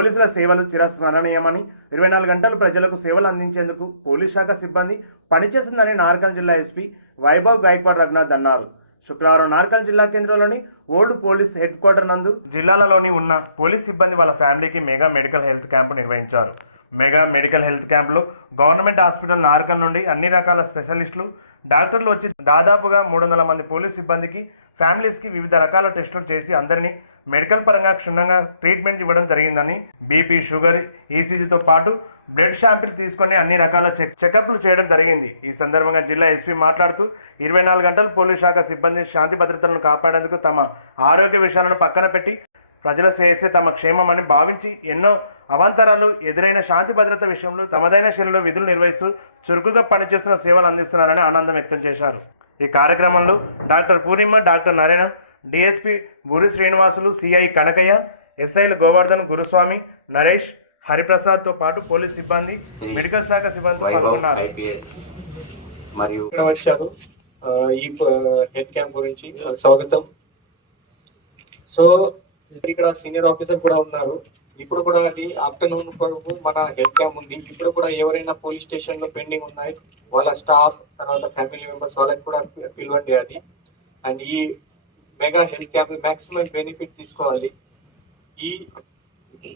పోలీసుల సేవలు చిరస్మరణీయమని ఇరవై నాలుగు గంటలు ప్రజలకు సేవలు అందించేందుకు పోలీస్ శాఖ సిబ్బంది పనిచేస్తుందని నార్కల్ జిల్లా ఎస్పీ వైభవ్ గాయక్వాడ్ రఘునాథ్ అన్నారు. శుక్రవారం నార్కల్ జిల్లా కేంద్రంలోని ఓల్డ్ పోలీస్ హెడ్ క్వార్టర్ నందు జిల్లాలలోని ఉన్న పోలీస్ సిబ్బంది వాళ్ళ ఫ్యామిలీకి మెగా మెడికల్ హెల్త్ క్యాంపు నిర్వహించారు. మెగా మెడికల్ హెల్త్ క్యాంపులో గవర్నమెంట్ హాస్పిటల్ నార్కల్ నుండి అన్ని రకాల స్పెషలిస్టులు డాక్టర్లు వచ్చి దాదాపుగా మూడు వందల మంది పోలీస్ సిబ్బందికి ఫ్యామిలీస్కి వివిధ రకాల టెస్టులు చేసి అందరినీ మెడికల్ పరంగా క్షుణ్ణంగా ట్రీట్మెంట్ ఇవ్వడం జరిగిందని బీపీ షుగర్ ఈసీజీతో పాటు బ్లడ్ శాంపిల్ తీసుకొని అన్ని రకాల చెక్ చెకప్లు చేయడం జరిగింది. ఈ సందర్భంగా జిల్లా ఎస్పీ మాట్లాడుతూ ఇరవై నాలుగు గంటలు పోలీస్ శాఖ సిబ్బంది శాంతి భద్రతలను కాపాడేందుకు తమ ఆరోగ్య విషయాలను పక్కన పెట్టి ప్రజల శ్రేయస్సే తమ క్షేమమని భావించి ఎన్నో అవాంతరాలు ఎదురైన శాంతి భద్రత విషయంలో తమదైన శైలిలో విధులు నిర్వహిస్తూ చురుకుగా పనిచేస్తున్న సేవలు అందిస్తున్నారని ఆనందం వ్యక్తం చేశారు. ఈ కార్యక్రమంలో doctor Purnima doctor Narayana DSP Boori Srinivasulu CI Kanakaiah ఎస్ఐలు గోవర్ధన్ గురుస్వామి నరేష్ హరిప్రసాద్తో పాటు పోలీస్ సిబ్బంది మెడికల్ శాఖ సిబ్బంది వైభవ్ పాల్గొన్నారు. ఐపీఎస్ మరియు వచ్చారు. ఈ హెల్త్ క్యాంప్ గురించి స్వాగతం. సో ఇక్కడ సీనియర్ ఆఫీసర్ కూడా ఉన్నారు. ఇప్పుడు కూడా అది ఆఫ్టర్నూన్ వరకు మన హెల్త్ క్యాంప్ ఉంది. ఇప్పుడు కూడా ఎవరైనా పోలీస్ స్టేషన్లో పెండింగ్ ఉన్నాయి వాళ్ళ స్టాఫ్ తర్వాత ఫ్యామిలీ మెంబర్స్ వాళ్ళకి కూడా పిలవండి అది. అండ్ ఈ mega health camp maximum benefit తీసుకోవాలి. ఈ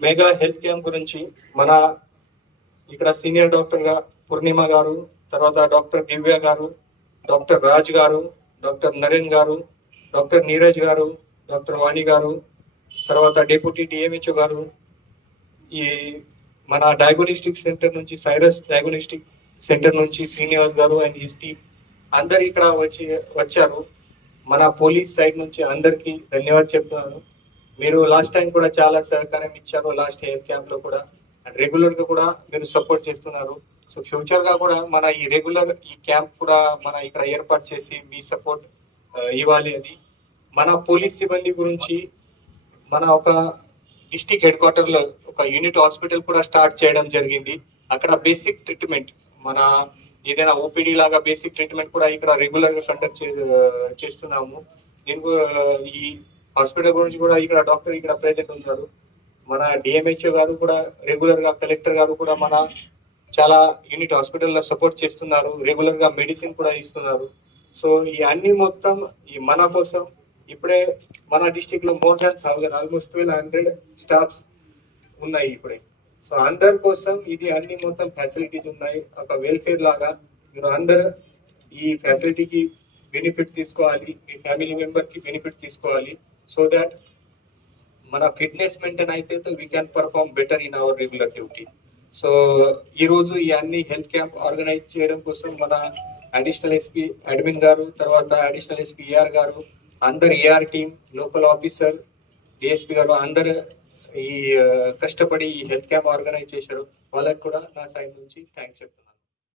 మెగా హెల్త్ క్యాంప్ గురించి మన ఇక్కడ సీనియర్ డాక్టర్గా పూర్ణిమ గారు తర్వాత డాక్టర్ దివ్య గారు డాక్టర్ రాజ్ గారు డాక్టర్ నరేన్ గారు డాక్టర్ నీరజ్ గారు డాక్టర్ వాణి గారు తర్వాత డిప్యూటీ డిఎంహెచ్ఓ గారు ఈ మన డయాగ్నోస్టిక్ సెంటర్ నుంచి సైరస్ డయాగ్నోస్టిక్ సెంటర్ నుంచి శ్రీనివాస్ గారు అండ్ హిస్ టీమ్ అందరు ఇక్కడ వచ్చి వచ్చారు. మన పోలీస్ సైడ్ నుంచి అందరికి ధన్యవాదాలు చెప్తున్నాను. మీరు లాస్ట్ టైం కూడా చాలా సహకారం ఇచ్చారు లాస్ట్ ఎయిర్ క్యాంప్లో కూడా. రెగ్యులర్గా కూడా మీరు సపోర్ట్ చేస్తున్నారు. సో ఫ్యూచర్గా కూడా మన ఈ రెగ్యులర్ ఈ క్యాంప్ కూడా మన ఇక్కడ ఏర్పాటు చేసి మీ సపోర్ట్ uh, ఇవ్వాలి అది. మన పోలీస్ సిబ్బంది గురించి మన ఒక డిస్టిక్ హెడ్ క్వార్టర్లో ఒక యూనిట్ హాస్పిటల్ కూడా స్టార్ట్ చేయడం జరిగింది. అక్కడ బేసిక్ ట్రీట్మెంట్ మన ఏదైనా ఓపీడీ లాగా బేసిక్ ట్రీట్మెంట్ కూడా ఇక్కడ రెగ్యులర్గా కండక్ట్ చేస్తున్నాము. దీనికి ఈ హాస్పిటల్ గురించి కూడా ఇక్కడ డాక్టర్ ఇక్కడ ప్రెసెంట్ ఉన్నారు. మన డిఎంహెచ్ఓ గారు కూడా రెగ్యులర్గా కలెక్టర్ గారు కూడా మన చాలా యూనిట్ హాస్పిటల్లో సపోర్ట్ చేస్తున్నారు. రెగ్యులర్గా మెడిసిన్ కూడా ఇస్తున్నారు. సో ఈ అన్ని మొత్తం ఈ మన కోసం ఇప్పుడే మన డిస్టిక్లో more than thousand almost twelve hundred staffs ఉన్నాయి ఇప్పుడే. సో అందరి కోసం ఇది అన్ని మొత్తం ఫెసిలిటీస్ ఉన్నాయి. ఒక వెల్ఫేర్ లాగా మీరు అందరు ఈ ఫెసిలిటీకి బెనిఫిట్ తీసుకోవాలి మీ ఫ్యామిలీ మెంబర్కి బెనిఫిట్ తీసుకోవాలి సో దాట్ మన ఫిట్నెస్ మెయింటైన్ అయితే we can perform better in our regular duty so ఈ రోజు ఈ అన్ని హెల్త్ క్యాంప్ ఆర్గనైజ్ చేయడం కోసం మన అడిషనల్ ఎస్పీ అడ్మిన్ గారు తర్వాత అడిషనల్ ఎస్పీ ఏఆర్ గారు అందరు AR team local officer DSP గారు అందరు ఈ కష్టపడి ఈ హెల్త్ క్యాంప్ ఆర్గనైజ్ చేశారు వాళ్ళకి కూడా నా సైడ్ నుంచి థ్యాంక్స్ చెప్తున్నాను.